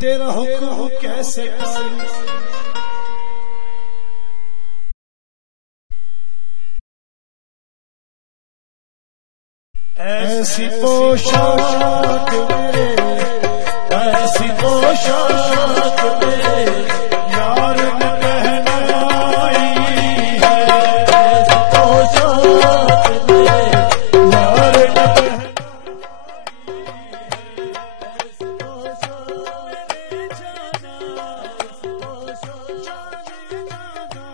तेरा हुक्म कैसे टालूं, ऐसी पोशाक मेरे, ऐसी पोशाक मेरे यार ने पहनाई है, ऐसी पोशाक मेरे यार ने पहनाई है, ऐसी पोशाक मेरे जाना, ऐसी पोशाक जाना,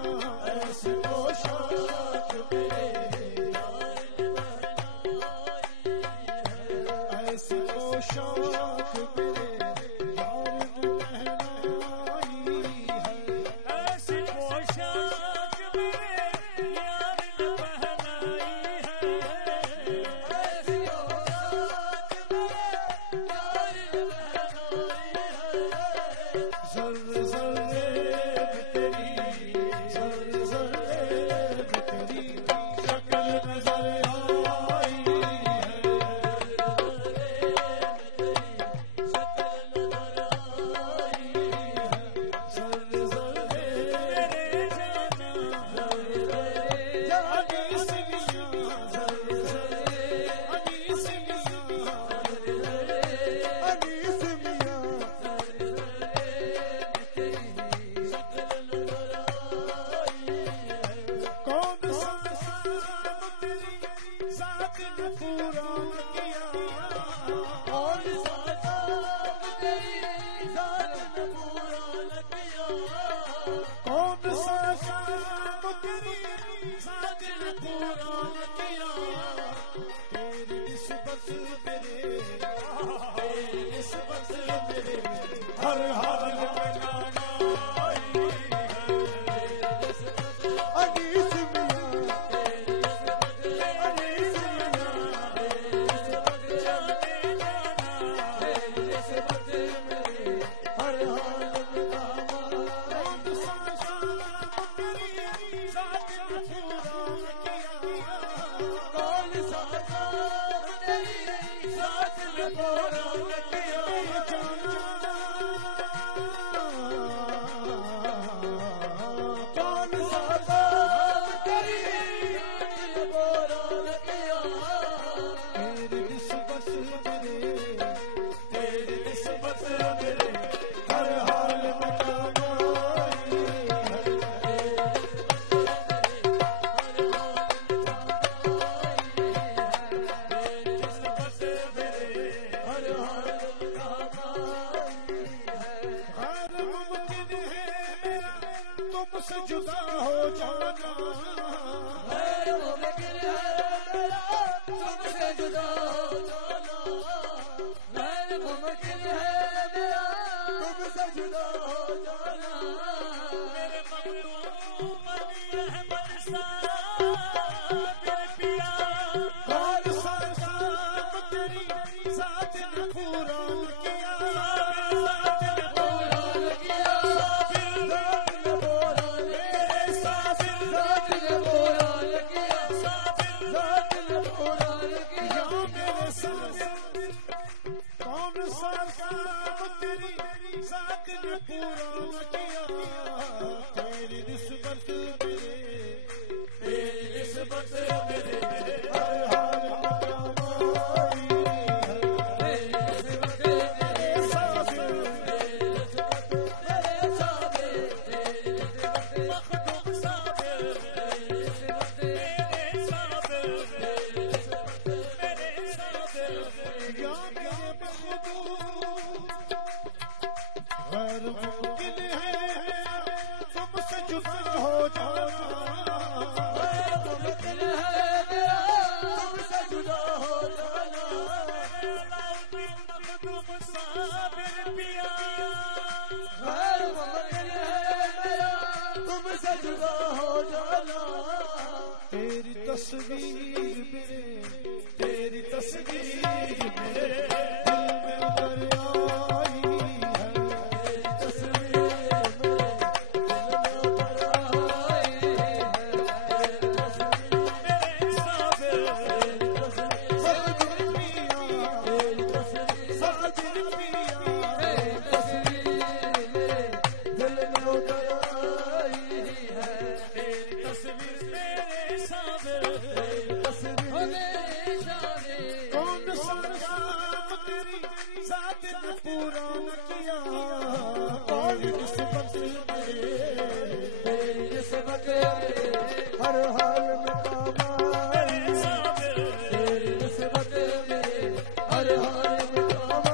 ऐसी पोशाक मेरे ऐसी पोशाक मेरे यार ने पहनाई है, ऐसी पोशाक मेरे यार ने पहनाई है, ऐसी पोशाक मेरे यार ने पहनाई है, ज़र्रे ज़र्रे में तेरी, ज़र्रे ज़र्रे में तेरी शक्ल नज़र आई है, जुदा हो जाना, गैर मुमकिन है मेरा तुमसे जुदा हो जाना, गैर मुमकिन है मेरा तुमसे जुदा हो जाना, मेरे मखदूम अली अहमद साबिर पिया, हर साथ तेरी साथ ने पूरा किया, साथ ने पूरा किया, कौन सा काम तेरी साथ ने पूरा किया, तेरी निस्बत मेरे, तेरी निस्बत मेरे हर हाल मकाम आई है, तेरी निस्बत मेरे साबिर, तेरी निस्बत मेरे साबिर, तेरी निस्बत मखदूम साबिर, तेरी निस्बत मेरे साबिर, तेरी निस्बत मेरे साबिर, या मेरे मखदूम गैर मुमकिन है तुमसे जुदा हो जाना, गैर मुमकिन है मेरा तुमसे जुदा हो जाना, मखदूम साबिर पिया, गैर मुमकिन है मेरा तुमसे जुदा हो जाना, तेरी तस्वीर मेरे, तेरी तस्वीर मेरे दिल में उतर आई है, तेरी तस्वीर मेरे दिल में उतर आई है, तेरी तस्वीर मेरे साबिर, तेरी तस्वीर साजिद पिया, तेरी तस्वीर साजिद पिया, तेरी तस्वीर निस्बत तेरी निस्बत हर हाल में काम आई, तेरी निस्बत हर हाल में काम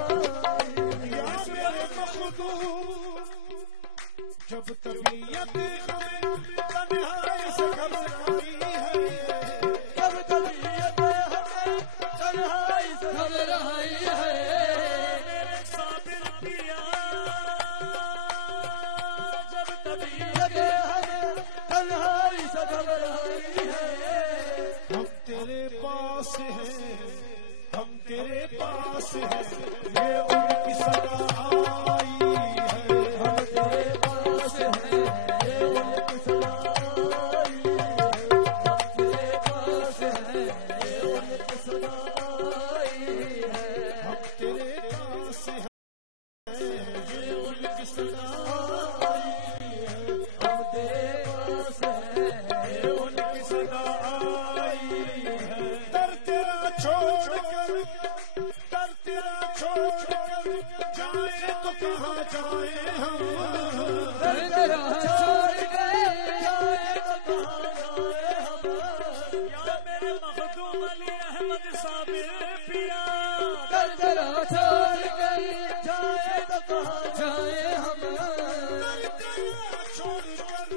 आई। या मेरे मखदूम जब तबीयत हमें तन्हाई से घबराई है, जब तबीयत हमें तन्हाई से घबराई है, मेरे साबिर पिया जब तबीयत हमें तन्हाई से घबराई है, हम तेरे पास हैं, हम तेरे पास हैं, ये उनकी सदा आई है, हम तेरे पास हैं, ये उनकी सदा आई है, हम तेरे पास हैं, ये उनकी सदा आई है, हम तेरे पास हैं, ये उनकी सदा आई है, हम तेरे पास हैं, ये उनकी सदा आई है। दर तेरा छोड़कर जाए तो कहाँ जाए हम, दर तेरा छोड़ गए जाए तो कहाँ जाए हम। या मेरे मखदूम अली अहमद साबिर पिया, दर तेरा छोड़ गए जाए तो कहाँ जाए हम, दर तेरा छोड़कर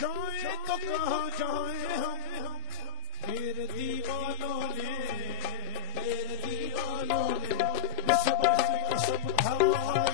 जाए तो कहाँ जाए हम। तेरे दीवानों ने निस्बत की कसम खाई